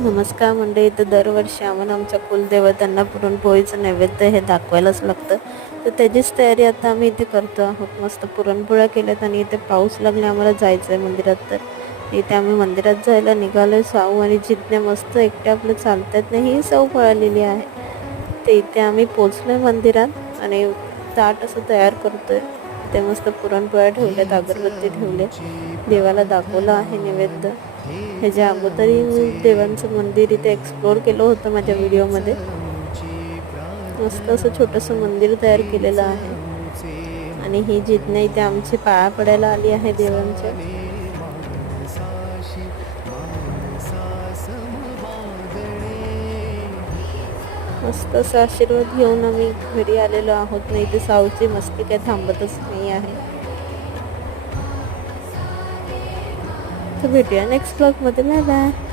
नमस्कार मंडळी. तर दरवर्षी आम्हाला आमच्या कुलदेवतांना पुरणपोळीचं नैवेद्य हे दाखवायलाच लागतं. तर त्याचीच तयारी आता आम्ही इथे करतो आहोत. मस्त पुरणपोळ्या केल्यात आणि इथे पाऊस लागले, आम्हाला जायचं आहे मंदिरात. तर इथे आम्ही मंदिरात जायला निघालो. साऊ आणि जिज्ञा मस्त एकटे आपलं चालतात नाही, ही सव पळालेली आहे. ते इथे आम्ही पोचलोय मंदिरात आणि ताट असं तयार करतोय. ते मस्त पुरणपोळ्या ठेवल्यात, अगरबत्ती ठेवले, देवाला दाखवलं आहे नैवेद्य. ह्याच्या अगोदरही मी देवांचं मंदिर इथे एक्सप्लोअर केलं होतं माझ्या व्हिडिओमध्ये. मस्त असं छोटंसं मंदिर तयार केलेलं आहे आणि ही जिज्ञा इथे आमची पाया पडायला आली आहे देवांच्या. मस्त असं आशीर्वाद घेऊन आम्ही घरी आलेलो आहोत. नाही ते साऊची मस्ती काही थांबतच नाही आहे. तर भेटूया नेक्स्ट ब्लॉगमध्ये. Bye bye.